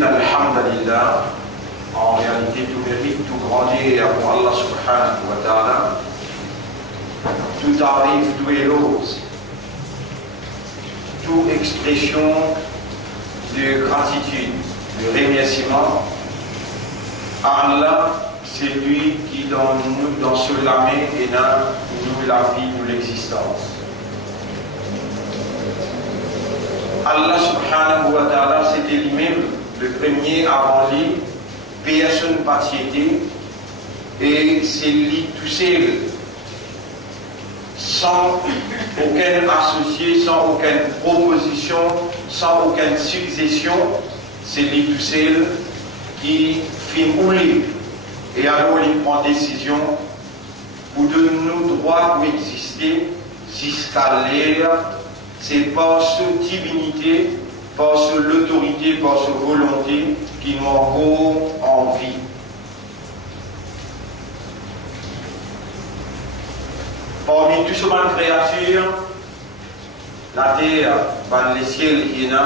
إن الحمد لله en réalité tout mérite, tout grandir pour Allah subhanahu wa ta'ala, tout arrive, tout élose, toute expression de gratitude, de remerciement à Allah, c'est lui qui dans ce lamé et dans nous la vie, nous l'existence. Allah subhanahu wa ta'ala, c'était lui-même le premier avant lui, personne pas tiété, et c'est lui tout seul, sans aucun associé, sans aucune proposition, sans aucune succession, c'est lui tout seul qui fait mouler, et alors il prend décision pour de nous droits pour exister jusqu'à l'ère. C'est par cette divinité, par cette autorité, par cette volonté qui nous encore en vie. Parmi toutes ces créatures, la terre, les ciels, il y en a,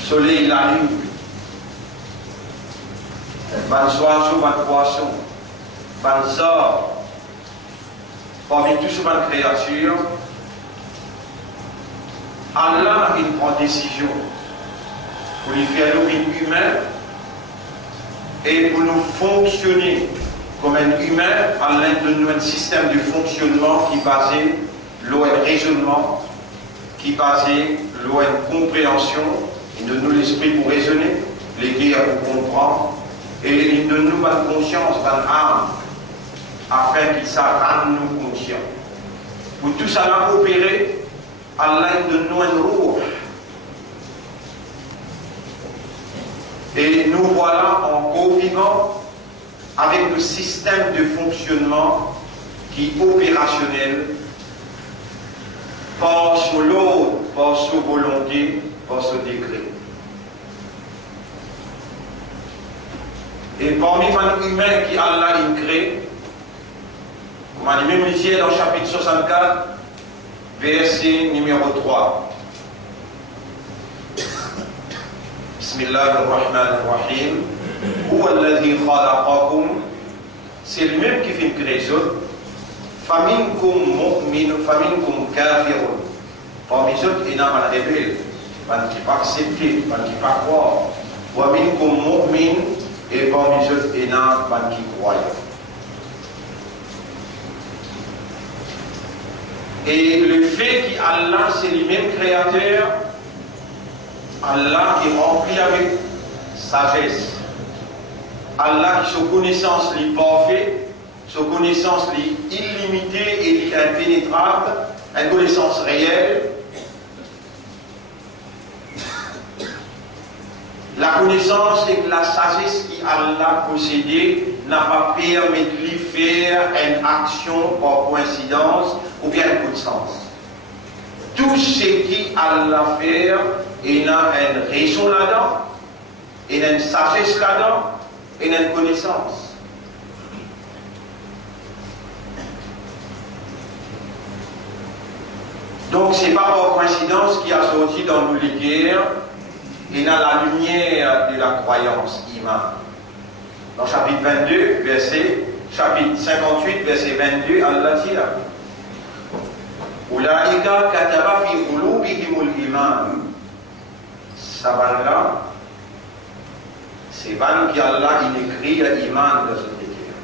le soleil, la lune, les oiseaux, les poissons, les arbres, parmi toutes ces créatures, Allah il prend décision pour lui faire nous humain et pour nous fonctionner comme un humain à l'aide de nous un système de fonctionnement qui est basé sur un raisonnement, qui est basé sur une compréhension, il donne nous l'esprit pour raisonner, les guerres pour comprendre, et il donne nous une conscience, une âme, afin qu'il rende nous conscients. Pour tout ça opérer, Allah donne nous un roux. Et nous voilà en co-vivant avec le système de fonctionnement qui est opérationnel par sur l'ordre, par sur volonté, par sur décret. Et parmi les humains qui Allah crée, comme on dit même ici dans le chapitre 64, verset numéro 3. Bismillahirrahmanirrahim. C'est lui-même qui fait une création. Faminkum mu'min, faminkum kafirun. Parmi eux, il y a un rebelle, un qui pas accepté, un qui pas croire. Waminkum mu'min, et parmi eux, il y a un qui croit. Et le fait qu'Allah, c'est lui-même créateur, Allah qui est rempli avec sagesse, Allah qui, sa connaissance est parfaite, sa connaissance est illimitée et impénétrable, une connaissance réelle. La connaissance et la sagesse qu'Allah possédait n'a pas permis de lui faire une action par coïncidence ou bien un coup de sens. Tout ce qu'Allah fait, il a une raison là-dedans, il a une sagesse là-dedans, il a une connaissance. Donc ce n'est pas par coïncidence qu'il a sorti dans nous les guerres, il a la lumière de la croyance imam. Dans chapitre 22, chapitre 58, verset 22, Allah dit là. Ulaika kataba fi qulubihimul iman. Saban-là, c'est ban qui Allah il écrit l'iman dans cette terre.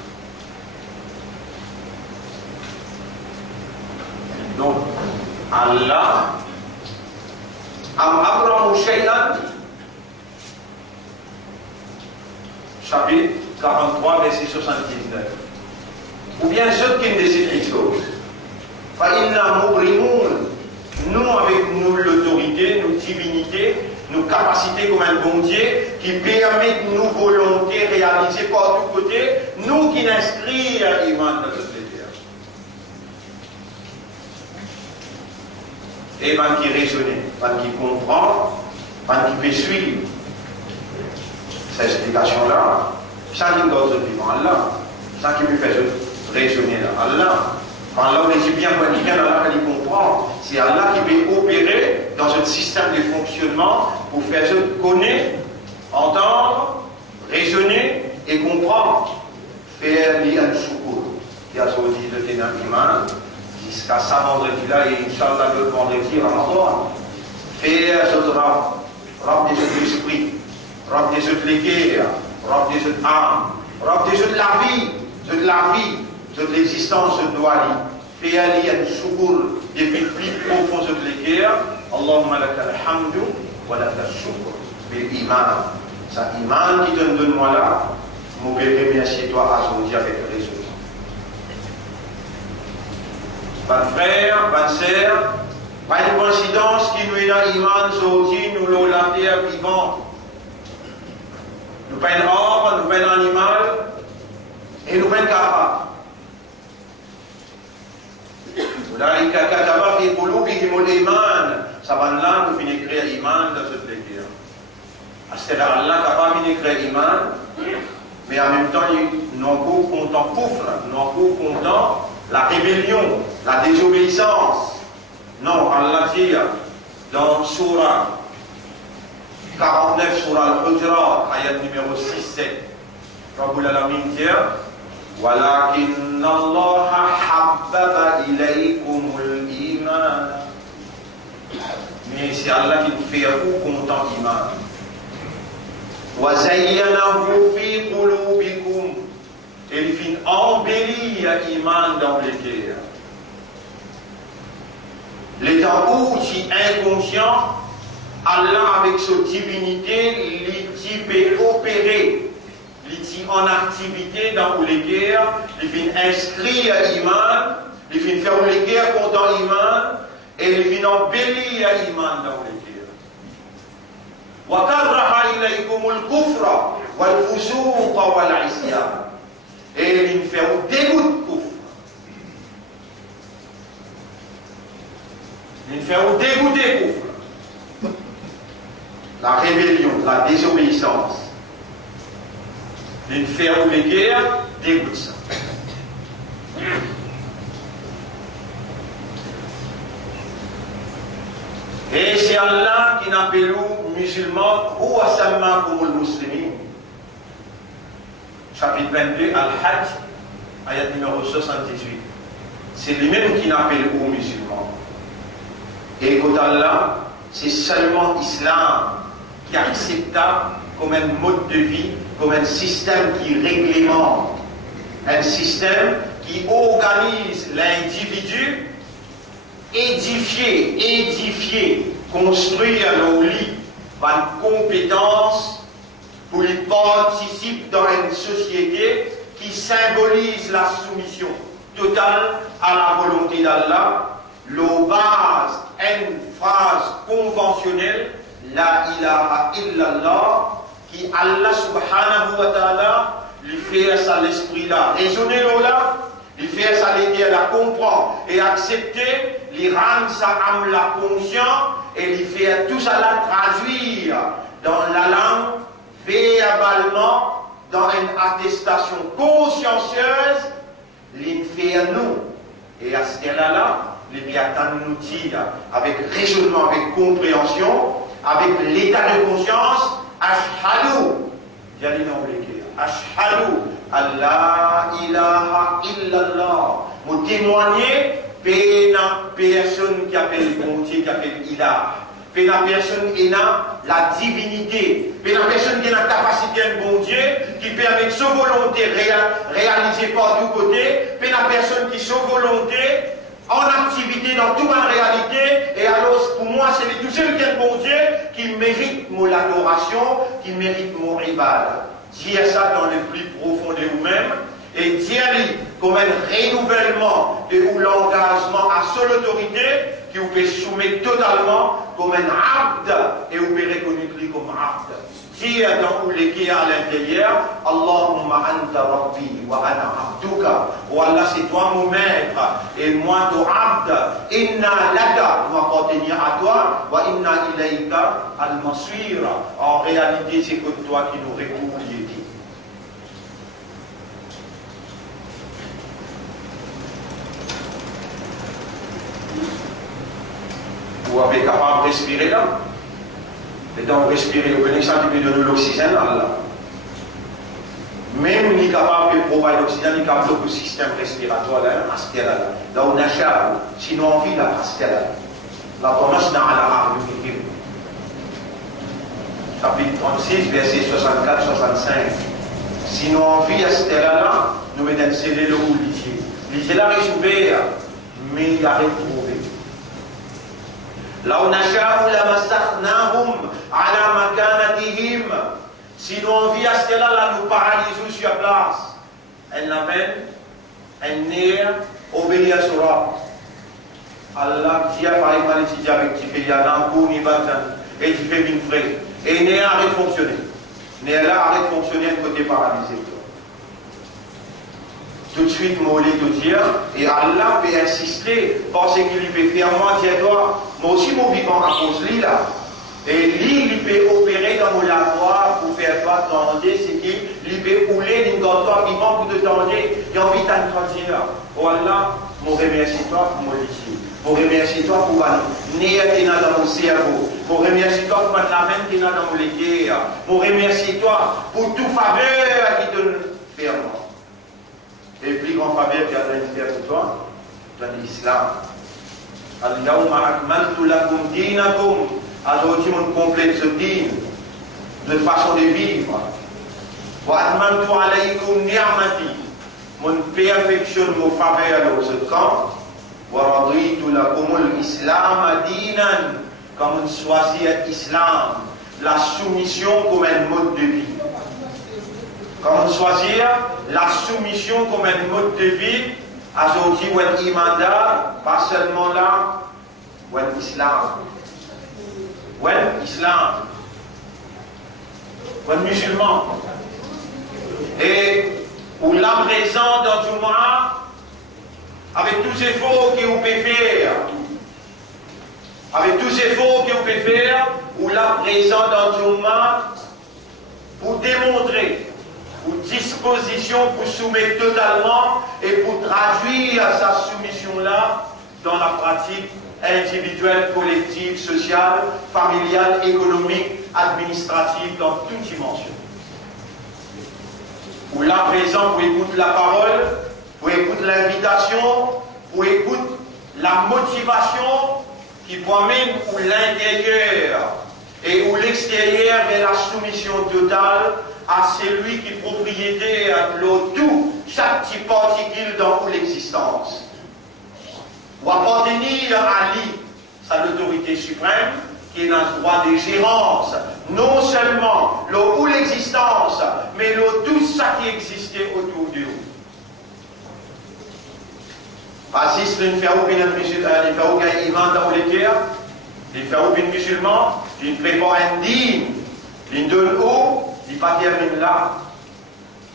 Donc, Allah amrahu shay'an. Chapitre 43, verset 79. Ou bien ceux qui ne décident quelque chose. Nous, avec nous, l'autorité, nos divinités, nos capacités comme un bon Dieu, qui permettent nos volontés réalisées par tous côtés, nous qui inscrivons l'iman dans notre terre. Et man qui raisonne, man qui comprend, man qui peut suivre cette explication-là, chacun d'autre vivant Allah, chacun peut faire raisonner Allah. Allah, on est bien Allah qui comprend. C'est Allah qui veut opérer dans un système de fonctionnement pour faire ce connaître, entendre, raisonner et comprendre. Faire lire le soukour. Qui a sorti de Ténakriman jusqu'à ça vendredi-là et Inch'Allah le vendredi Ramadan. Faire ce rab des autres esprits, rab des autres léguères, rab des autres âmes, rab des autres la vie, de l'existence de Douali. Faire lire le soukour depuis le plus profond de l'éguère. Allahumma lakal hamdu wa lakal shukr. Mais iman, ça iman qui donne-moi là, je vais remercier toi aujourd'hui avec raison. Bonne frère, bonne sœur, pas une coïncidence qui nous est dans l'iman aujourd'hui, nous l'Hollandais vivant. Nous pas un homme, nous pas un animal, et nous pas capables. Ça va là, nous finissons créer l'iman dans cette lecture. C'est Allah capable de créer l'iman, mais en même temps, nous sommes contents, nous sommes contents la rébellion, la désobéissance. Non, Allah dit dans Surah 49, Surah Al-Hujurat, ayat numéro 6-7, Rabbul Alamin dit وَلَكِنَّ اللَّهَ حَبَّبَ إِلَيْكُمُ الْإِيمَانَ. Mais c'est Allah qui nous fait content l'iman. وَزَيَّنَهُ فِي قُلُوبِكُمْ. Et il fait embellir l'iman dans les cœurs. L'état où tu es inconscient, Allah avec sa divinité, il peut opérer. Il est en activité dans les cœurs, il vient inscrire l'iman, il vient faire les cœurs content l'iman, et il vient embellir l'iman dans les cœurs. وَكَرَّهَ إِلَيْكُمُ الْكُفْرَ وَالْفُسُوقَ وَالْعِصْيَانَ. Et il vient faire au dégoût de kufr. Il vient faire au dégoût des kufr. La rébellion, la désobéissance. Les faire ou les guerres dégoûtent ça. Et c'est Allah qui n'appelle nous musulmans ou asamma comme les musulmans. Chapitre 22, Al-Hajj, ayat numéro 78. C'est lui-même qui n'appelle nous musulmans. Et écoute Allah, c'est seulement l'islam qui est acceptable comme un mode de vie, comme un système qui réglemente, un système qui organise l'individu, édifier, construire nos lits par une compétence pour qu'il participe dans une société qui symbolise la soumission totale à la volonté d'Allah, le base, une phrase conventionnelle, la ilaha illallah, qui Allah subhanahu wa ta'ala lui fait ça l'esprit là, raisonner là, lui fait ça l'aider à la comprendre et accepter, lui rendre sa âme la conscience et lui fait tout ça la traduire dans la langue, verbalement, dans une attestation consciencieuse, lui fait nous. Et à ce là, lui attend nous dire avec raisonnement, avec compréhension, avec l'état de conscience. Ashhadu, j'allais dans les cœurs. Ashhadu, Allah ilaha illallah. Vous témoignez, péna personne qui appelle bon Dieu, qui appelle Ilah. Péna personne qui a la divinité. Péna personne qui a la capacité de bon Dieu, qui permet sa volonté réalisée par tous côtés. Péna personne qui sa volonté en activité dans toute ma réalité, et alors pour moi c'est tout seul qui est bon Dieu qui mérite mon adoration, qui mérite mon ibad. Dire ça dans le plus profond de vous-même, et dire comme un renouvellement de l'engagement à seule autorité, qui vous peut soumettre totalement comme un abd, et vous pouvez reconnaître comme abd. Dire dans les qui à l'intérieur, Allahumma anta rabbi wa ana abduka. Oh Allah, c'est toi mon maître et moi ton abd. Inna laka, nous appartenir à toi, wa inna ilayka al-masir. En réalité, c'est que toi qui nous recouvre l'idée. Vous avez capable de respirer là. Et donc, respirer, vous connaissez un petit peu de l'oxygène là. Même il est capable de provoquer l'oxygène, il est capable de système respiratoire là, à ce là. Là, on a cher, sinon on vit là, à ce là. La commence dans la arme du chapitre 36, verset 64-65. Sinon on vit à ce là, nous mettons scellé le bout litier. Litier là est ouvert, mais il a retrouvé. Là, on a cher, on l'a massachnahum, ala makanatihim. Sinon, on vit à ce là, là, nous paralysons sur place. Elle l'amène, elle n'est obéie à soi. Allah, qui a parlé par les étudiants avec qui fait Yann, Kouni, Batan, et qui fait une fraise. Et n'est arrête de fonctionner. N'est là arrête de fonctionner côté paralysé. Tout de suite, moi, je te dire, et Allah peut insister, parce qu'il peut faire moi, tiens-toi, moi aussi, mon vivant à cause de lui, là. Et lui, il peut opérer dans mon laboratoire pour faire toi tendre, c'est qu'il peut rouler dans toi vivant pour te tendre, il a envie de te dire. Oh Allah, je remercie toi pour mon lycée. Je remercie toi pour mon nez dans mon cerveau. Je remercie toi pour mon lamine dans mon légué. Je remercie toi pour toute faveur qui te fait moi. Et plus grande faveur qui a donné faire pour toi, dans l'islam. Al-Yawma akmaltu lakum dinakum. Aujourd'hui, on complète ce din, de façon de vivre. Wa atmamtu alaykum ni'mati. Mon perfectionne vos faveurs dans ce camp. Wa raditu lakumul islam dinan. Comme on choisit l'islam, la soumission comme un mode de vie. Comme choisir la soumission comme un mode de vie, aujourd'hui, ou un imanda, pas seulement là, ou un islam. Ou un islam. Ou un musulman. Et ou la présence dans tout le monde, avec tous les efforts que vous pouvez faire, avec tous les efforts que vous pouvez faire, ou la présence dans tout le monde, pour démontrer pour disposition pour soumettre totalement et pour traduire sa soumission-là dans la pratique individuelle, collective, sociale, familiale, économique, administrative, dans toute dimension. Ou là présent pour écouter la parole, pour écouter l'invitation, pour écouter la motivation qui promène pour l'intérieur et ou l'extérieur vers la soumission totale à celui qui est propriétaire de tout, chaque petit particule dans l'existence. Ou appartenir à lui, sa l'autorité suprême, qui est un droit de gérance, non seulement l'existence, mais tout ça qui existait autour de nous. Parce que si nous faisons un iman dans les cœurs, nous faisons un musulman, nous préparons un digne, nous donnons eau, il n'est pas terminé là.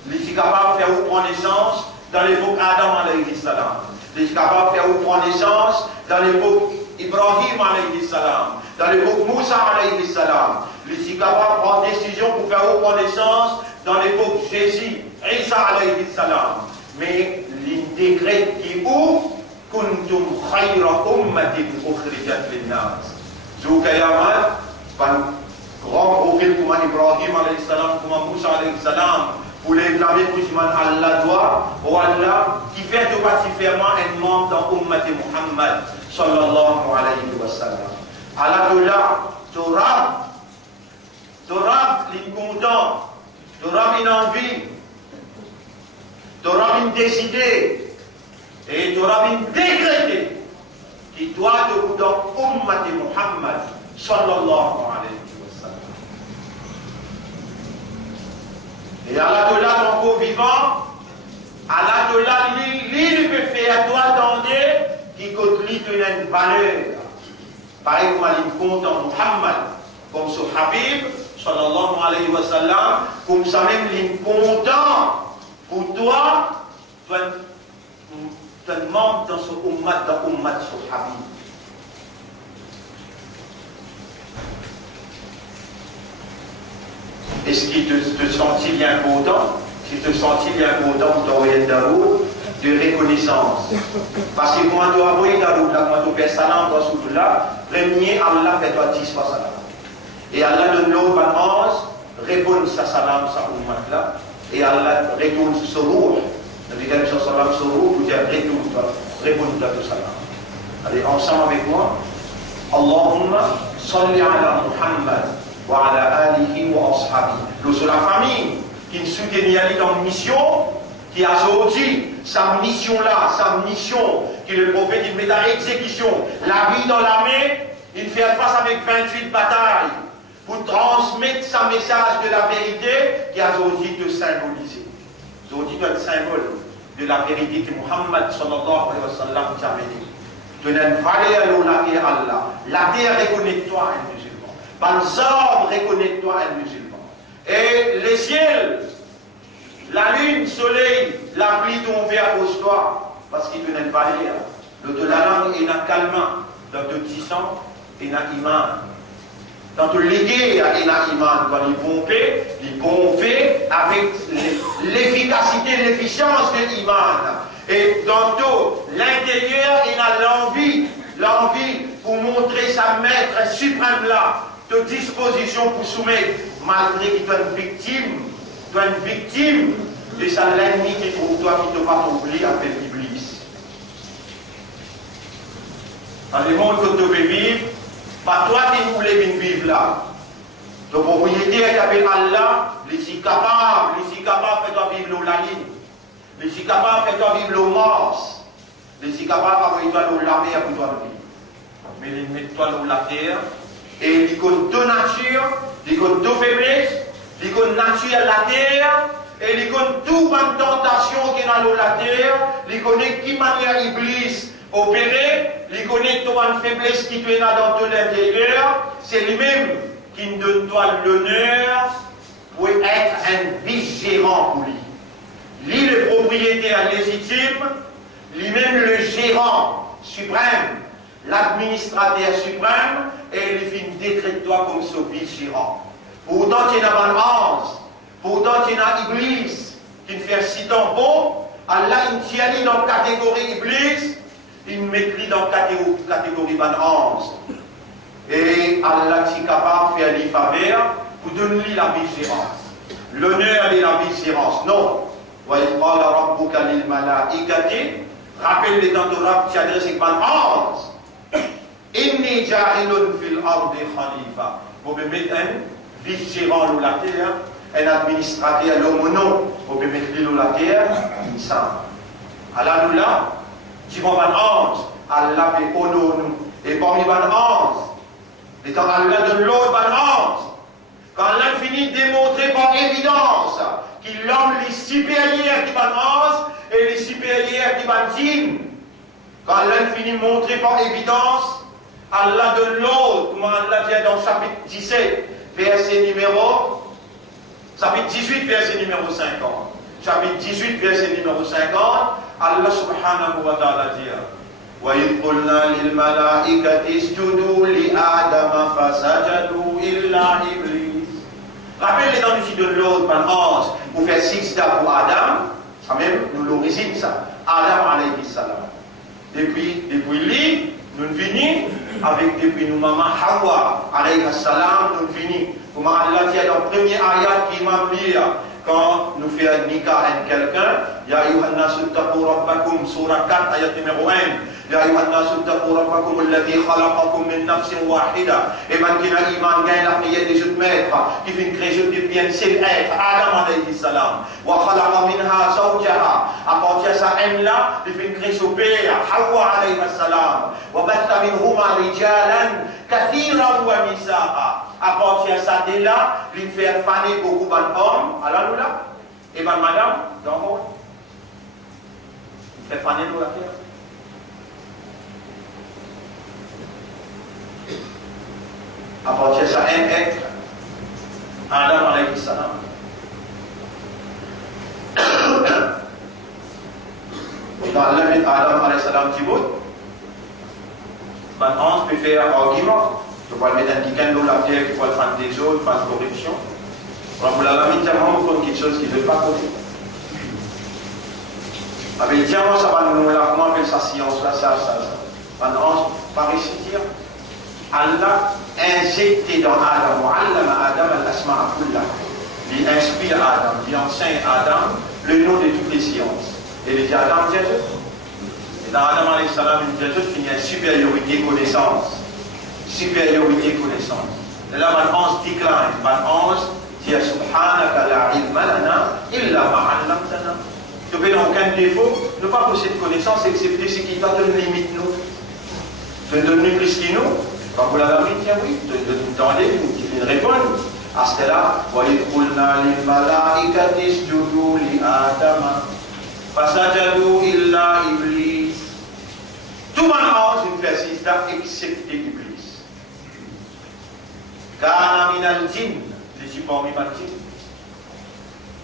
Il est capable de faire prendre naissance dans l'époque Adam alayhi salam. Il est capable de faire prendre naissance dans l'époque Ibrahim alayhi salam. Dans l'époque Moussa alayhi salam. Il est capable de prendre décision pour faire prendre naissance dans l'époque Jésus, Isa alayhi salam. Mais l'intégrer qui est où kuntum khayra ummatin ukhrijat lin-nas. Zoukayamat, grand prophète comme Ibrahim alayhi salam, comme Moussa alayhi salam, pour les réclamer pour Allah doit, ou Allah, qui fait de particulièrement un membre dans Ummat Muhammad, sallallahu alayhi wa sallam. Allah Torah, l'incontent, Torah une envie, Torah une décidée, et Torah une décrétée, qui doit te dans Ummat Muhammad, sallallahu alayhi wa sallam. Et Allah te l'a encore vivant, Allah te l'a lui peut faire toi attendre qui côté lui te une valeur. Pareil comme il compte en Muhammad, comme ce Habib, sallallahu alayhi wa sallam, comme ça même il content pour toi, tu es membre dans ce ummat, ce Habib. Est-ce qu'il te sentit bien content? Si tu te sentis bien content pour t'envoyer d'amour, de reconnaissance. Parce que quand tu as envoyé quand tu fais salam dans ce là, premier Allah fait toi 10 fois salam. Et Allah donne l'autre balance, répond sa salam, sa ummat là, et Allah retourne ce roux. Nabi Karim sallam ce roux, pour dire retourne-toi de salam. Allez, ensemble avec moi. Allahumma salli ala Muhammad wa ala alihi wa ashabi. C'est la famille qui nous soutient dans une mission, qui a sorti sa mission-là, sa mission, que le prophète il met à exécution, la vie dans l'armée, il fait face avec 28 batailles pour transmettre sa message de la vérité qui a sorti de symboliser. Sorti doit être symbole de la vérité que Muhammad sallallahu alayhi wa sallam nous a dit. De notre valeur la terre Allah. La terre reconnaît-toi un musulman. Par les arbres reconnaît-toi un musulman. Et les ciels, la lune, le soleil, la pluie tombée à cause-toi, parce qu'il te n'a pas l'air. Le de la langue est un calmant, dans te disant, et n'a iman. Dans te léguer à iman, dans les pomper avec l'efficacité, l'efficience de l'iman. Et dans tout l'intérieur, il a l'envie pour montrer sa maître suprême là, de disposition pour soumettre, malgré qu'il soit une victime de sa l'ennemi qui pour toi, qui ne va t'oublier, appelle l'Iblis. Dans le monde que tu veux vivre, pas toi qui voulais vivre là. Le propriétaire qui appelle Allah, il est capable de toi vivre la ligne. Il est capable de toi vivre le mars. Il est capable de toi la mer pour toi vivre. Mais il met toi dans la terre et il connaît deux natures, il connaît deux faiblesses, il connaît nature la terre et il connaît toute une tentation qui est dans la terre, il connaît qui manière Iblis opérer, il connaît toute une faiblesse qui est dans tout l'intérieur, c'est lui-même qui nous donne toi l'honneur pour être un vice-gérant pour lui. Lui le propriétaire légitime, lui-même le gérant suprême, l'administrateur suprême, et il fait décrète toi comme ce vice-gérant. Pourtant tu es dans une ange, pourtant tu es dans Iblis, qui fait si tant bon, Allah il tient dans la catégorie Iblis, il met dans la catégorie ange. Et Allah est capable de faire les faveurs pour donner la vice-gérance. L'honneur et la vice-gérance, non. Rappelle les temps de Rab qui adresse avec un ange. Inni ja'ilun fil ardi khalifa. Vous pouvez mettre un vice-gérant dans la terre, un administrateur l'homme non. Vous pouvez mettre lui dans la terre, il s'en. Allah nous là, tu vas un ange, Allah fait honneur nous. Et parmi les anges, les temps Allah donne l'autre ange. Quand Allah finit de démontrer par évidence qu'il l'homme les supérieurs qui balance et les supérieurs qui bantinent. Quand Allah finit de montrer par évidence, Allah donne l'autre, comme Allah dit dans chapitre 17, verset 18, verset numéro 50. Chapitre 18, verset numéro 50, Allah subhanahu wa ta'ala dit وَإِذْ قُلْنَا لِلْمَلَائِكَةِ اسْجُدُوا لِآدَمَ فَسَجَدُوا إِلَّا إِبْلِيسَ. Rappelez dans le de l'autre, par ange, pour faire six pour Adam, ça même, nous l'origine ça. Adam alayhi salam. Depuis lui, nous venons avec depuis nous maman Hawa alayhi salam, nous venons. Comme Allah dit dans le premier ayat qui m'a dit, quand nous faisons nikah avec quelqu'un, Ya ayyuhan nasu taqu rabbakum, surah 4, ayat numéro 1. يا أيها الناس اتقوا ربكم الذي خلقكم من نفس واحدة. Et man qui n'a iman gagne la prière des autres maîtres, qui fait une création de bien, c'est l'être, Adam alayhi salam. وخلق منها زوجها. À partir de ça, là, il fait une création père, Hawa alayhi salam. وبث منهما رجالا كثيرا ونساء. À partir de ça, là, il fait faner beaucoup d'hommes, alors nous là, et madame, dans le monde, il fait faner nous la terre. À partir de ça, un être, Adam alayhi salam. Dans Adam alayhi salam, Thibaut, maintenant, on peut faire un argument. Tu peux mettre un ticket dans la terre qui peut faire des autres, faire une corruption. Pour la mise en œuvre, quelque chose qui ne veut pas corriger. Avec tiens, moi, ça va nous là, comment on appelle ça, science, là, ça. Maintenant, par ici, dire, Allah injecté dans Adam, Adam al-Asma'a kullah. Il inspire Adam, il enseigne Adam le nom de toutes les sciences. Et il dit Adam, tiens, et dans Adam alayhi salam, il dit qu'il y a une supériorité connaissance. Supériorité connaissance. Et là, maintenant, on se décline. Maintenant, on dit Subhanaka la ilma lana illa ma 'allamtana. Tu n'as aucun défaut, ne pas posséder connaissance, excepté ce qui t'a donné limite nous. Tu as donné plus que nous. Quand vous l'avez dit, tiens oui, tu entendez, tu viens répondre. À ce là, voyez, qulna lil malaikati isjudu li Adama fasajadu illa Iblis. Tout le monde une fait sista excepté Iblis. Kana min al-jinn, je suis parmi les jinn.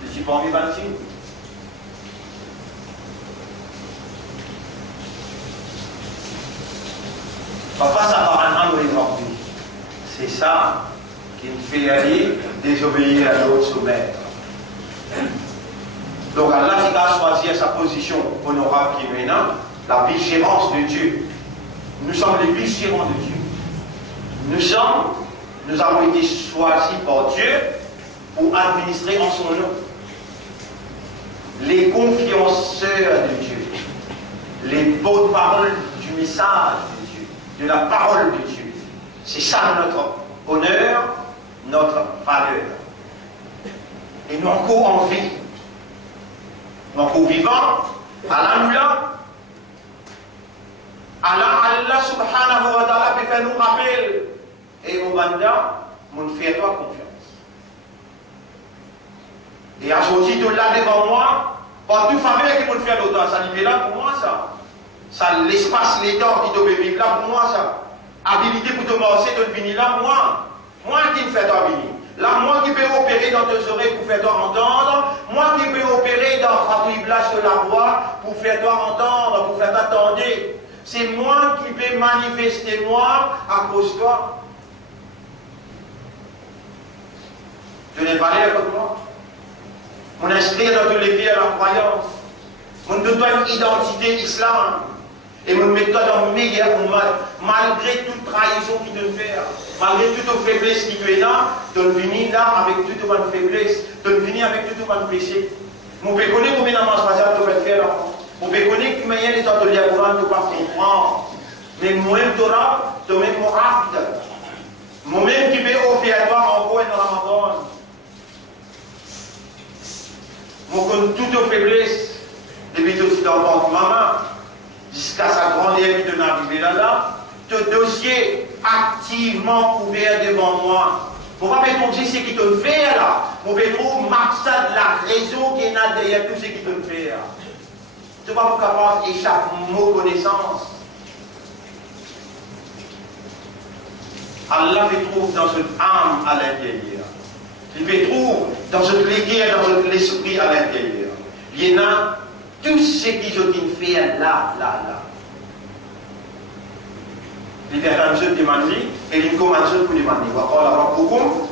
Je suis parmi les jinn. C'est ça qui me fait aller désobéir à l'autre maître. Donc Allah qui a choisi sa position honorable qui est maintenant, la vigilance de Dieu. Nous sommes les vigilants de Dieu. Nous avons été choisis par Dieu pour administrer en son nom. Les confianceurs de Dieu, les porte-paroles du message de Dieu, de la parole de Dieu. C'est ça notre honneur, notre valeur. Et nous encore en vie, nous encore vivants, Allah nous l'a. Allah subhanahu wa ta'ala peut faire nous rappel. Et mon banda, mon fait toi confiance. Et aujourd'hui, de là devant moi, par toute famille qui peut faire l'autre, ça n'est là pour moi ça. Ça l'espace, les dents qui doivent vivre là pour moi ça. Habilité pour te marcher, de venir là, moi qui me fais toi venir. Là, moi qui peux opérer dans tes oreilles pour faire toi entendre. Moi qui peux opérer dans ta triblage de la voix pour faire toi entendre, pour faire t'attendre. C'est moi qui peux manifester moi à cause de toi. Tu n'es pas l'air comme moi. On inscrit dans tous les pays à la croyance. On te donne une identité islam. Et on met toi dans le meilleur mal, malgré toute trahison qui te fait, malgré toute faiblesse qui te est là, tu venir là avec toute bonne faiblesse, tu venir avec tout ton péché. Mon peux connaître combien d'amants spatial tu peux faire là. Mon peux connaître combien il y a des ateliers à Coran, tu peux pas comprendre. Mais moi, Torah, tu mets mon acte. Moi-même qui peux offrir à toi en gros et dans Ramadan. Moi, connais toutes tes faiblesses, depuis que tu es dans le maman. Jusqu'à sa grande vie de n'arriver là, ce dossier activement ouvert devant moi. Pour pas me dire ce qui te fait là, pour me trouver la raison qui est là derrière tout ce qui te fait. Tu vas pas capable d'échapper mon connaissance. Allah me trouve dans cette âme à l'intérieur. Il me trouve dans cette lumière, dans cet esprit à l'intérieur. Il y en a tout ce qui je t'ai fait là. Il y a un seul demande et il commence pour demander.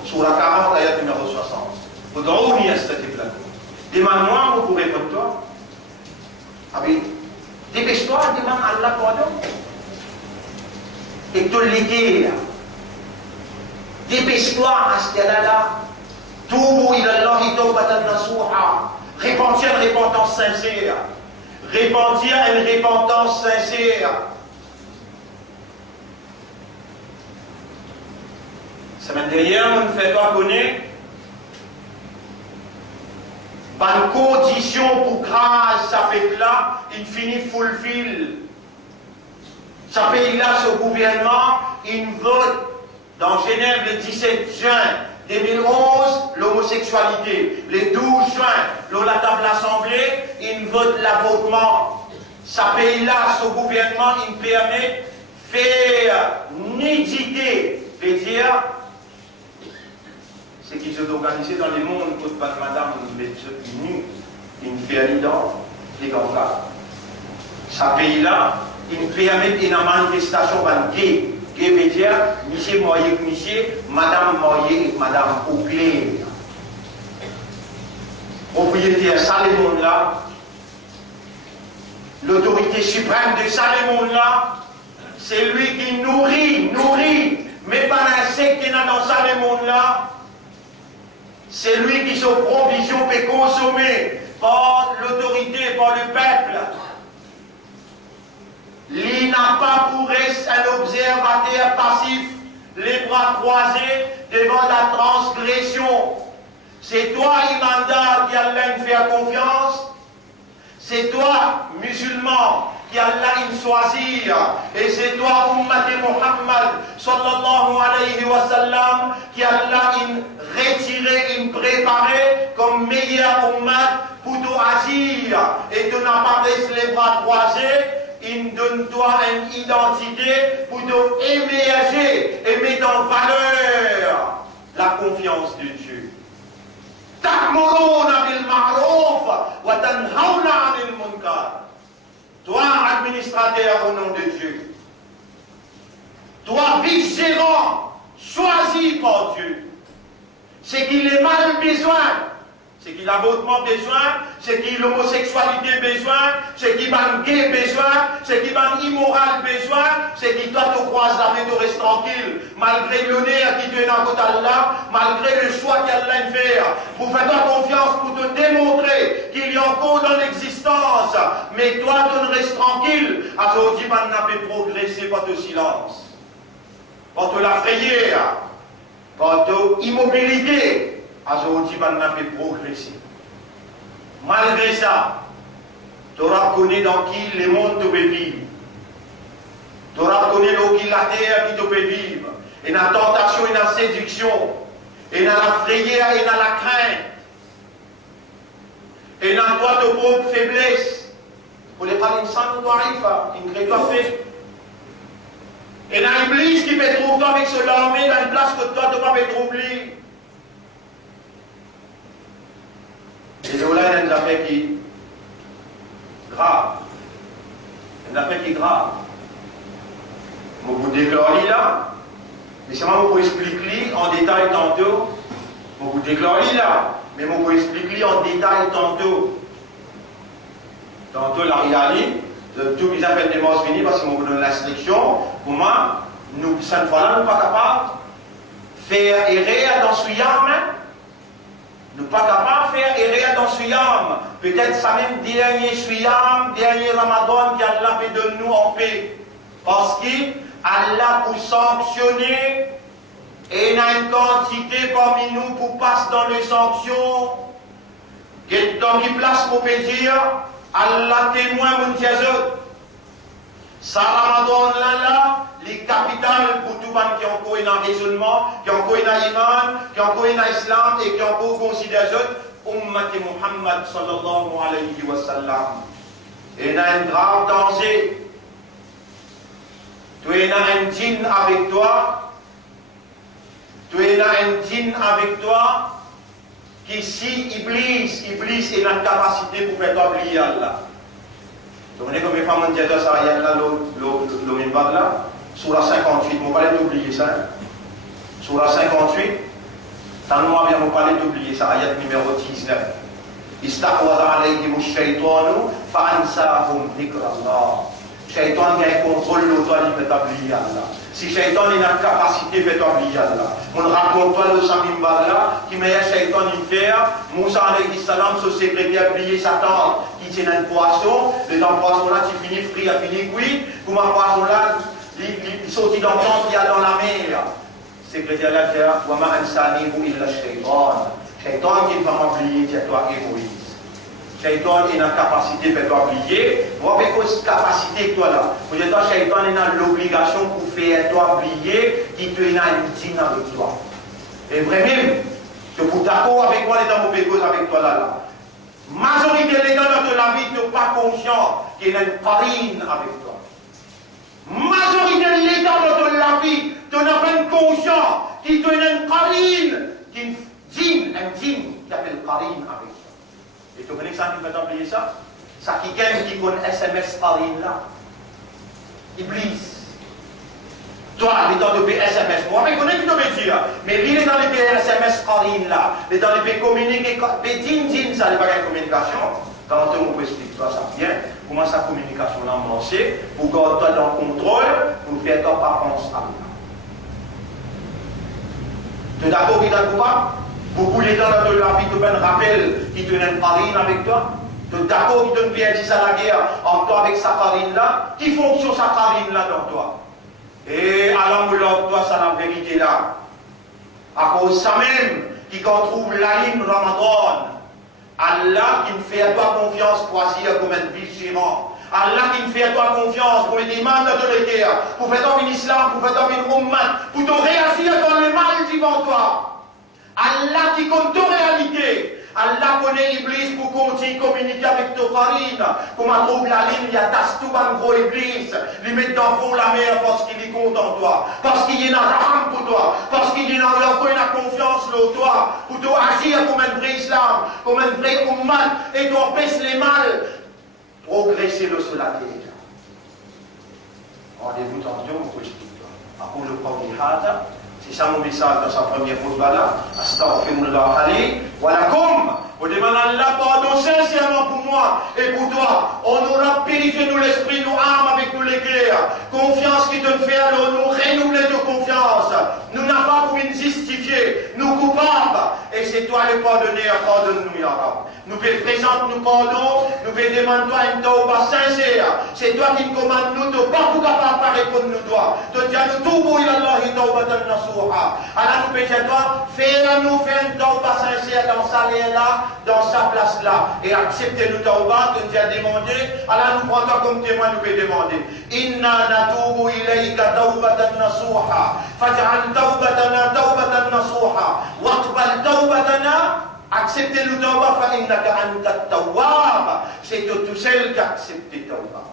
Sur la 40, ayat numéro 60. Demande-moi, vous pouvez répondre toi. Dépêche-toi, demande à Allah pardon. Et te l'éguer. Dépêche-toi à ce qu'elle a là. Tout il a Allah, il Repentir une repentance sincère. Repentir une repentance sincère. Semaine dernière, on ne fait pas connaître. Par condition pour grâce, ça fait là, il finit fulfill. Ça fait là, ce gouvernement, il vote dans Genève le 17 juin 2011, l'homosexualité. Le 12 juin, lors de la table d'assemblée, il vote l'avortement. Ça pays-là, ce gouvernement, il permet de faire nudité, c'est-à-dire ce qui s'est organisé dans le monde, quand madame met nu, il fait un dans les grands. Ça pays-là, il permet une manifestation gay. Gay veut dire, monsieur marié, monsieur, madame mariée, madame au clair. Propriétaire, ça, le monde là, l'autorité suprême de ça, le monde-là, c'est lui qui nourrit, mais pas l'insecte qui est dans ça, le monde-là. C'est lui qui se provision peut consommer par l'autorité, par le peuple. Il n'a pas pour être un observateur passif, les bras croisés devant la transgression. C'est toi, imandar, qui Allah fait confiance. C'est toi, musulman, qui Allah choisir. Et c'est toi, Ummat Muhammad, sallallahu alayhi wa sallam, qui Allah retiré, préparé comme meilleur Ummat pour agir. Et tu n'as pas laissé les bras croisés. Il donne-toi une identité pour émerger et mettre en valeur la confiance de Dieu. Ta'muruna bil ma'ruf wa tanhauna 'anil munkar. Toi, administrateur au nom de Dieu. Toi, vice-gérant, choisi par Dieu. C'est qu'il est mal besoin. C'est qu'il a hautement besoin, c'est qu'il a l'homosexualité besoin, c'est qu'il a gay besoin, c'est qu'il a immoral besoin, c'est qu'il doit te croiser la vie, tu restes tranquille, malgré l'honneur qui te est dans le côté d'Allah, malgré le choix qu'Allah fait. Pour faire toi confiance, pour te démontrer qu'il y a encore dans l'existence, mais toi tu restes tranquille, à ce moment-là, tu n'a pas progressé par ton silence, par la frayeur, par ton immobilité. Aujourd'hui, on n'a pas progressé. Malgré ça, tu auras connu dans qui le monde te peut vivre. Tu auras connu dans qui la terre qui te peut vivre. Et dans la tentation, et dans la séduction, et dans la frayeur, et dans la crainte. Et dans toi, ta propre faiblesse. Pour les parler de sang, tu arrives, une créature fait. Et dans l'Église qui peut trouver avec ce l'armée, dans une place que toi, tu ne peux pas trouver. Et là, il y a une affaire qui est grave. Une affaire qui est grave. Je vous déclare là, mais c'est moi qui vous explique en détail tantôt. Je vous déclare là, mais je vous explique en détail tantôt. Tantôt, la réalité, tout les affaires de mort fini parce que je vous donne l'instruction. Pour moi, nous, cette fois-là, nous ne sommes pas capables de faire errer dans ce yam. Nous ne sommes pas capables de faire errer dans ce yam. Peut-être ça même dernier suyam, dernier Ramadan qu'Allah peut donner nous en paix. Parce qu'Allah pour sanctionner, et il y a une quantité parmi nous pour passer dans les sanctions. Dans qui place pour dire, Allah témoin mon Diazot. Ça Ramadan là, les capitales pour tout le monde qui ont encore un raisonnement, qui ont encore un iman, qui ont encore un islam et qui ont encore considéré Ummat Muhammad sallallahu alayhi wa sallam. Et il y a un grave danger. Tu es un djinn avec toi. Tu es un djinn avec toi. Qui si Iblis est la capacité pour faire oublier Allah. Donc, comme les femmes disent ça, il y a là, le minbar là, sur la 58, on va pas oublier ça. Sur la 58, dans le mois, on va pas oublier ça, ayat numéro 19. Istaqwada alayhim ash-shaytanu fa'ansahum dhikrallah. Shaitan a un contrôle l'autorité de oublier Allah. Si Shaitan a une capacité de oublier Allah, on raconte pas le Samimba là, qui met Shaitan in faire, Moussa alayhi salam, ce secrétaire oublier sa tante, qui tient un poisson, le temps poisson là, tu finis frit, tu finis cuit, comme un poisson là, il sortit dans le temps, il y a dans la mer. Le secrétaire là dit, Wama ansanihu illa Shaitan. Shaitan qui va m'oublier, c'est toi égoïste. Shaitan a une capacité de oublier. Moi, avec une capacité que toi là, vous êtes Shaitan a l'obligation pour faire toi oublier qui te a une dîne avec toi. Et vraiment, je vous d'accord avec moi, les dans mauvaises causes avec toi là. Majorité des gens dans la vie ne sont pas conscients qu'il y a une farine avec toi. Majorité des gens dans la vie ne sont pas conscients qu'il y a une farine, un djinn qui appelle farine avec toi. Et tu connais ça qui fait oublier ça? Ça qui gagne qui connaît SMS farine là. Iblis. Toi, il est dans le SMS. Moi, je connais qui te dire. Mais lui, il est dans le SMS farine là. Il est dans le communiquer. Mais din, ça n'est pas une communication. Quand on peut expliquer toi, ça vient. comment sa communication l'a lancée, pour garder dans le contrôle, pour faire ta pas penser à Allah. Tu es d'accord qu'il est coupable? Beaucoup de gens dans la vie te rappellent qui te n'aiment pas avec toi. Tu es d'accord qu'il te perdit à la guerre en toi avec sa farine là? Qui fonctionne sa farine là dans toi? Et à l'amoulant toi, ça la vérité là. À cause de ça même, qui quand trouve la ligne Ramadan, Allah qui me fait à toi confiance pour agir comme un vigilant. Allah qui me fait à toi confiance pour les demandes de la guerre, pour faire dans l'islam, pour faire dans une ummat, pour te réagir dans le mal devant toi. Allah qui compte ta réalité. Allah connaît Iblis pour continuer à communiquer avec ta farine. Comme on trouve la ligne, il y a tout un gros Iblis. Il met dans le fond la mer parce qu'il est content toi. Parce qu'il y a une âme pour toi. Parce qu'il y a une confiance en toi. Pour toi agir comme un vrai islam, comme un vrai ummat. Et tu empêches les mal. Progresser le sur la terre. Rendez-vous tantôt, mon petit. Après le premier hadith. C'est ça mon message dans sa première khutbah là. Astaghfirullah Ali. Voilà comme. On demande à Allah pardon sincèrement pour moi et pour toi. On aura purifié nous l'esprit, nous âmes avec nous les guerres. Confiance qui te fait alors nous renouveler de confiance. Nous n'avons pas pour nous justifier, nous coupables. Et c'est toi le pardonneur, pardonne-nous, Ya Rab. Nous présentons nous pardon, nous demandons toi une tauba sincère. C'est toi qui nous commandes nous, de pas pour capable de répondre nous doigts. De dire nous tout pour Allah taubatan nasuha. Alors nous pétons toi, fais-nous faire une tauba sincère dans sa là, dans sa place là. Et acceptez nous tauba, que tu as demandé. Alors nous prenons toi comme témoin, nous pouvons demander. Inna natubu ilayka taubatan nasuha. Faj'al taubatana taubatan nasuha. Waqbal taubatana. Acceptez le tawbah fa innaka anta tawwab. C'est tout seul qui accepte le tawbah.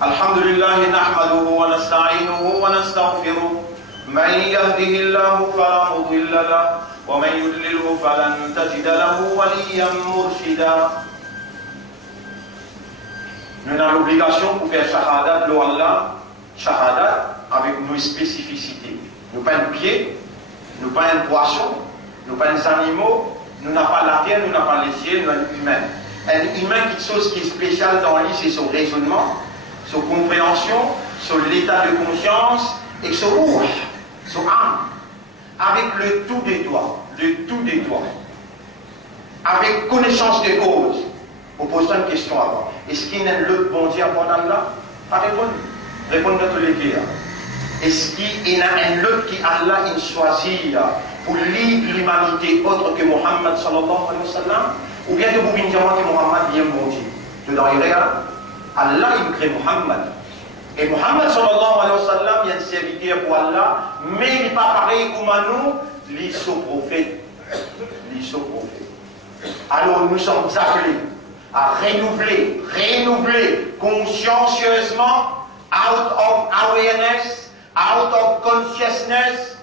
الحمد لله نحمده ونستعينه ونستغفره من يهده الله فلا مضل له ومن يضلله فلن تجد له وليا مرشدا. Nous avons l'obligation pour faire shahadat de Allah, shahadat avec nos spécificités. Nous pas un pied, nous pas un poisson, nous pas des animaux, nous n'avons pas la terre, nous n'avons pas les cieux, nous sommes humains. Un humain, quelque chose qui est spécial dans lui, c'est son raisonnement, son compréhension, son l'état de conscience et son rouge, son âme. Avec le tout des doigts, avec connaissance des causes. On pose une question avant. Est-ce qu'il y a un autre bon Dieu avant Allah? Pas répondre. Répondre à tous les cas. Est-ce qu'il y a un autre qui Allah il choisit pour lire l'humanité autre que Muhammad sallallahu alayhi wa sallam? Ou bien que vous venez dire que Muhammad est un bon Dieu? Tu dans les Allah il crée Muhammad. Et Muhammad sallallahu alayhi wa sallam il y a un serviteur pour Allah, mais il n'est pas pareil comme nous, les prophètes. Alors nous sommes appelés à renouveler consciencieusement, out of awareness, out of consciousness.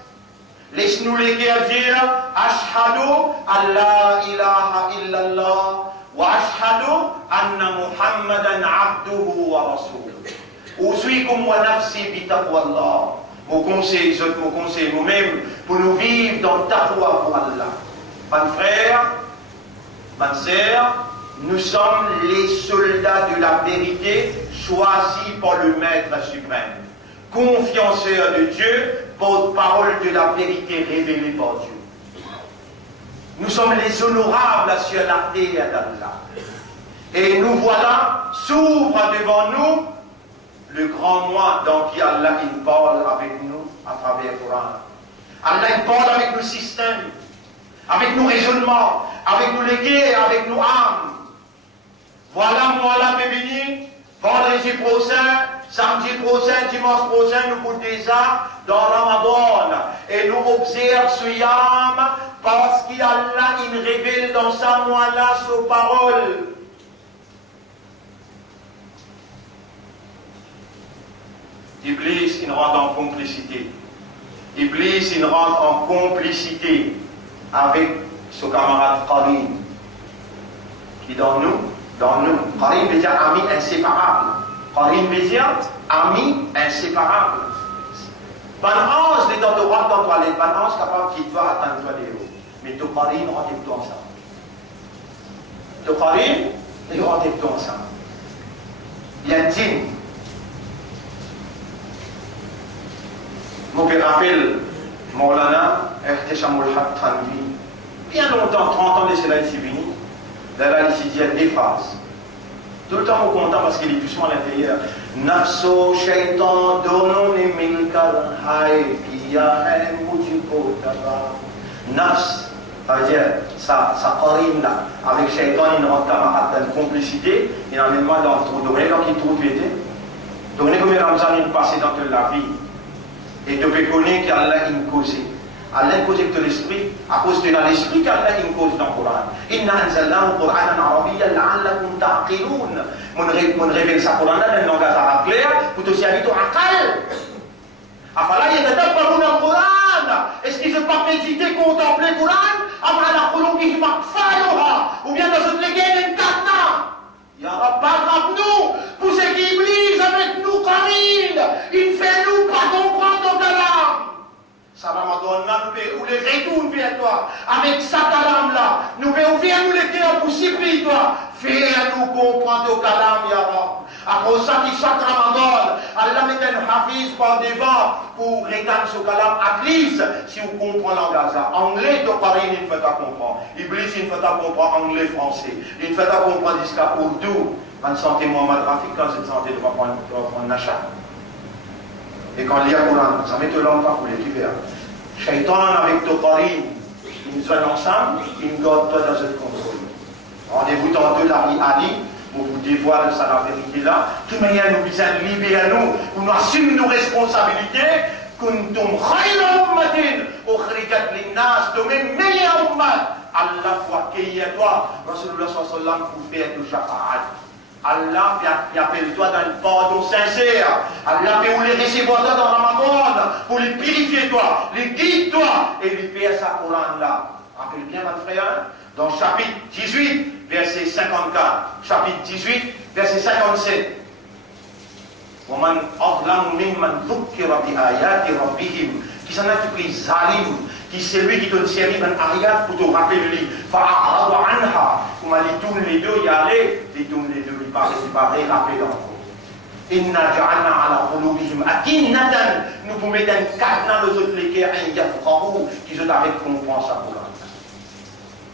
Laisse-nous les guerres dire Ashhadu an la ilaha illallah wa ashhadu anna Muhammadan abduhu wa rasuluh. Usikum wa nafsi bi taqwallah. Mon conseil nous-mêmes pour nous vivre dans le taqwa pour Allah. Mes frères, mes sœurs, nous sommes les soldats de la vérité choisis par le Maître suprême. Confianceurs de Dieu, porte-parole de la vérité révélée par Dieu. Nous sommes les honorables sur la terre d'Allah. Et nous voilà, s'ouvre devant nous le grand mois dans qui Allah il parle avec nous à travers le Coran. Allah il parle avec nos systèmes, avec nos raisonnements, avec nos légués, avec nos âmes. Voilà, moi là, béni, vendredi prochain, samedi prochain, dimanche prochain, nous goûtons déjà dans Ramadan. Et nous observons ce yam parce qu'Allah il révèle dans sa mois-là ses paroles. Iblis, il rentre en complicité. Iblis, il rentre en complicité avec son camarade Qarin, qui dans nous, Qarin veut dire ami inséparable. Qarin veut dire ami inséparable. Ban ange est dans ton rang dans toilette, ban ange capable qui doit atteindre toi des hauts. Mais ton Qarin rentre avec toi ensemble. Ton Qarin, il rentre avec toi ensemble. Il y a un dîme. Mon père rappelle Maulana, Erteshamul Haq Tanvi. Bien longtemps, 30 ans de cela ici venu. Là, il dit des phrases. Tout le temps, on est content parce qu'il est doucement à l'intérieur. Nafso shaitan donone milkal hai kiya hai mujiko taba. Nafs, ça veut dire, ça qarine là. Avec shaitan, il rentre camarade dans une complicité. Il emmène moi dans le trou. Donc, il trouve vite. Donc, combien de Ramzan il passé dans toute la vie. Et tu peux connaître qu'Allah il cause. Allah cause de l'esprit, à cause de l'esprit qu'Allah il cause dans le Coran. Inna anzalnahu Qur'anan arabiyyan la'allakum ta'qilun. Mon révèle ça Coran dans un langage arabe clair pour te servir ton aqal. Afala yatadabbaruna al-Quran. Est-ce qu'ils ne peuvent pas méditer, contempler le Coran? Am ala qulubihim aqfaluha. Ou bien dans une légende incarnate. Ya Rabbi, attrape-nous pour ce qui Iblis avec nous, Qarin. Il fait nous pas comprendre ton kalam. Ça Ramadan là, nous les retourne vers toi. Avec sa kalam là, nous pouvons ouvrir nous les cœurs pour supplier toi. Fais-nous comprendre ton kalam, Ya Rabbi. Après ça, qui chaque Ramadan, Allah met un hafiz par devant pour réclamer ce kalam à l'église. Si vous comprenez langage anglais, ton Qarin, il ne fait pas comprendre. Iblis, il ne fait pas comprendre anglais, français. Il ne fait pas comprendre jusqu'à Urdu. Quand santé Mohamed Rafik, quand cette santé de prendre Nacha. Et quand il y a Coran, ça met de l'homme pas pour les divers. Shaitan avec ton Qarin, ils nous soignent ensemble, ils nous gardent pas dans cette contrôle. Rendez-vous tantôt là, Ali. Pour vous dévoiler ça la vérité là, de toute manière nous visons libérer nous, pour nous assumer nos responsabilités, kuntum khayra ummatin ukhrijat linnas, de même meilleure ummat. Allah faut accueillir toi, Rasulullah sallallahu alayhi wa sallam, pour faire de shafa'at. Allah appelle toi dans le pardon sincère. Allah peut les recevoir toi dans Ramadan, pour les purifier toi, les guider toi, et lui faire sa Coran là. Rappelle bien mon frère, dans chapitre 18, verset 54, chapitre 18, verset 57. وَمَنْ أَظْلَمُ مِمَّنْ ذُكِّرَ بِآيَاتِ رَبِّهِمْ. Qui s'en a pris zalim, qui c'est lui qui te servi un ayat pour te rappeler le livre. فَأَعْرَضَ عَنْهَا. Comme il tourne les deux, il allait, il tourne les deux, il paraît rappeler d'enfant. Inna ja'alna ala qulubihim akinnatan. Nous pouvons mettre un cadenas dans nos cœurs, un yafqahu, qui se t'arrête de comprendre ça pour l'âme.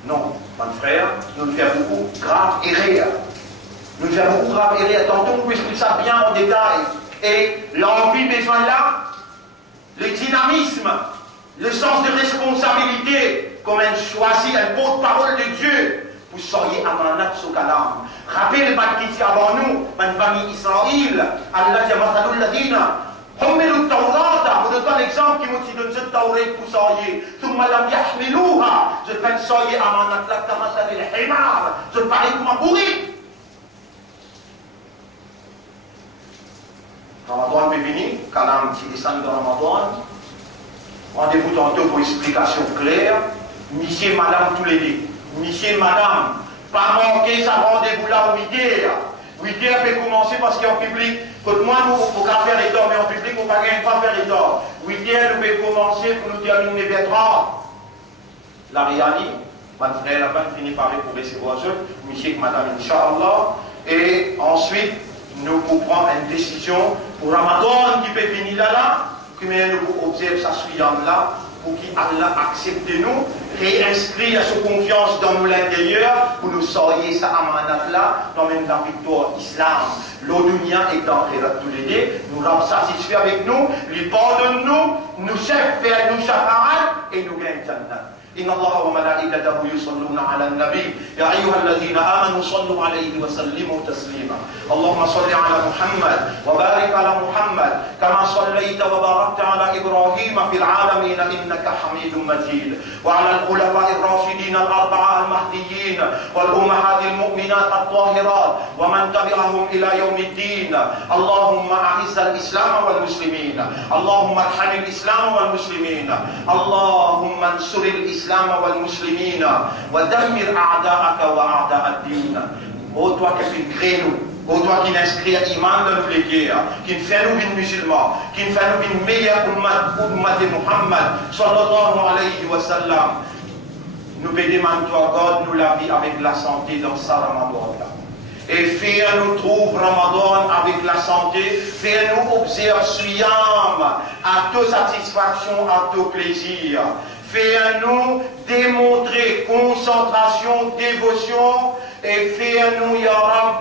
Non, mon frère, nous le faisons beaucoup grave erreur. Nous le faisons beaucoup grave erreur. Tantôt, on peut expliquer ça bien en détail. Et l'envie besoin là, le dynamisme, le sens de responsabilité, comme un choisi, un porte-parole de Dieu, pour soyez amanat sous kalam. Rappelez le qui avant nous, man bani Israël, Allah jamathalul ladina. حملوا التوراة. Vous donne l'exemple qui m'ont donné cette Taurat pour soyer. ثم لم يحملوها. Je fais soyer amanat la kamathal al-himar. Je parle comme un bourri. Ramadan est venu, kalam qui descend dans Ramadan. Rendez-vous tantôt pour explication claire. Monsieur, madame, tous les deux. Monsieur, madame, pas manquer ça rendez-vous là au midi. 8 heures peut commencer parce qu'en public, quand moi nous faut pas faire les temps, mais en public on ne peut pas faire les temps. 8 heures nous pouvons commencer pour nous terminer vers 30. La réalité, mon frère la femme finit par pour recevoir ce, monsieur et madame, Inch'Allah. Et ensuite, nous pouvons prendre une décision pour Ramadan qui peut venir là, que nous observons ça suivant là, pour qu'Allah accepte nous, réinscrit à sa confiance dans nous l'intérieur, pour nous sortir sa amanat là, dans même la victoire islam. L'Odunia est dans tous les deux, nous sommes satisfaits avec nous, lui pardonne nous chefs faire nous shafaat et nous gagnons Jannah. إن الله وملائكته يصلون على النبي يا أيها الذين آمنوا صلوا عليه وسلموا تسليما اللهم صل على محمد وبارك على محمد كما صليت وباركت على إبراهيم في العالمين إنك حميد مجيد وعلى الخلفاء الراشدين الأربعة المهديين والأمهات المؤمنات الطاهرات ومن تبعهم إلى يوم الدين اللهم أعز الإسلام والمسلمين اللهم ارحم الإسلام والمسلمين اللهم انصر الإسلام والمسلمين ودمر أعداءك وأعداء الدين. Ô toi qui crée nous, ô toi qui inscris l'Iman dans nos guerres, qui fait nous une musulmans, qui fait nous une meilleure ummat de Muhammad sallallahu alayhi wa sallam. Nous demandons toi, God, nous la vie avec la santé dans sa Ramadan. Et fais-nous trouver Ramadan avec la santé, fais-nous observer Siyam à toute satisfaction, à tout plaisir. Fais-nous démontrer concentration, dévotion, et fais-nous, Ya Rab,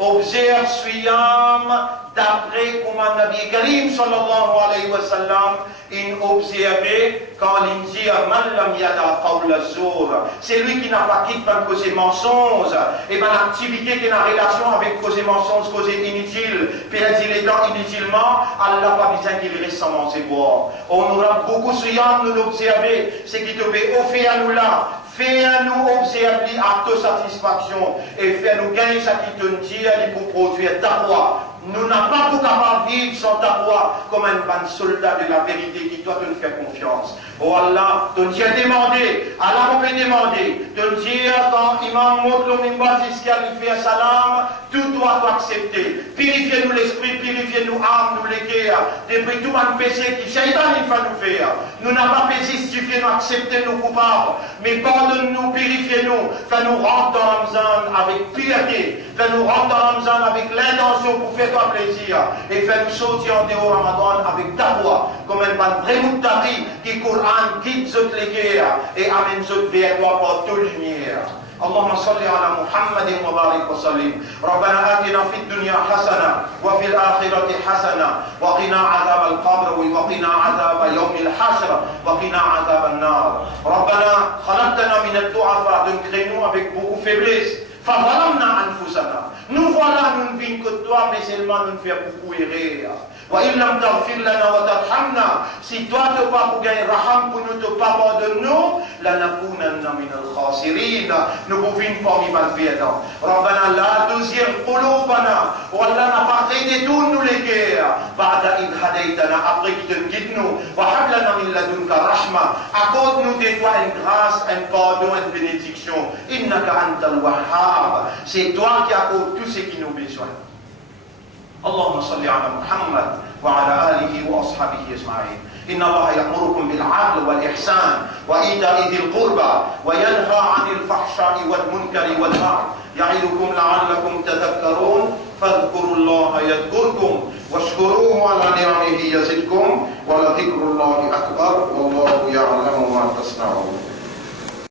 observe Siyam d'après comment Nabi Karim sallallahu alayhi wa sallam il observait quand il dit Man lam yada qawla zour, c'est lui qui n'a pas quitté par causer mensonges et par l'activité qui a relation avec causer mensonges, causer inutile, perdre les temps inutilement, Allah pas besoin qu'il reste sans manger boire. On aura beaucoup Siyam nous l'observer, c'est qui te fait offrir à nous là. Fais-nous observer à toute satisfaction et fais-nous gagner ce qui te dit pour produire ta foi. Nous n'avons pas pour capable vivre sans ta foi comme un bon soldat de la vérité qui doit te faire confiance. Oh Allah, ton Dieu a demandé, Allah on peut demander, ton Dieu quand Imam montre le mimbar fiscal, il fait un salam, tout doit accepter. Purifiez-nous l'esprit, purifiez-nous âme, nous les guerres, depuis tout un péché qui Shaitan il va nous faire. Nous n'avons pas justifié, nous accepter nos coupables, mais pardonne-nous, purifiez-nous, fais-nous rentrer dans Ramzan avec piété, fais-nous rentrer dans Ramzan avec l'intention pour faire toi plaisir, et fais-nous sortir en dehors Ramadan avec ta voix, comme un vrai moutari qui Coran quitte les guerres et amène vers toi par toute lumière. اللهم صل على محمد وبارك وسلم ربنا آتنا في الدنيا حسنة وفي الآخرة حسنة وقنا عذاب القبر وقنا عذاب يوم الحشر وقنا عذاب النار ربنا خلقتنا من الضعفاء donc crée-nous avec beaucoup faiblesse فظلمنا أنفسنا nous voilà nous ne vîmes que toi mais seulement nous ne faisons beaucoup errer وإن لم تغفر لنا وترحمنا si toi te pas pour gagner raham pour nous te pas pardonner لنكونن من الخاسرين nous pouvons parmi mal perdants ربنا لا تزغ قلوبنا ولا نفقد دون nous les guerres بعد إذ هديتنا après que tu guides nous وهب لنا من لدنك رحمة accorde-nous de toi une grâce un pardon une bénédiction إنك أنت الوهاب c'est toi qui accordes tout ce qui nous besoin. اللهم صل على محمد وعلى آله وأصحابه أجمعين. إن الله يأمركم بالعدل والإحسان وإيتاء ذي القربى وينهى عن الفحشاء والمنكر والبغي يعظكم لعلكم تذكرون فاذكروا الله يذكركم واشكروه على نعمه يزدكم ولذكر الله أكبر والله يعلم ما تصنعون.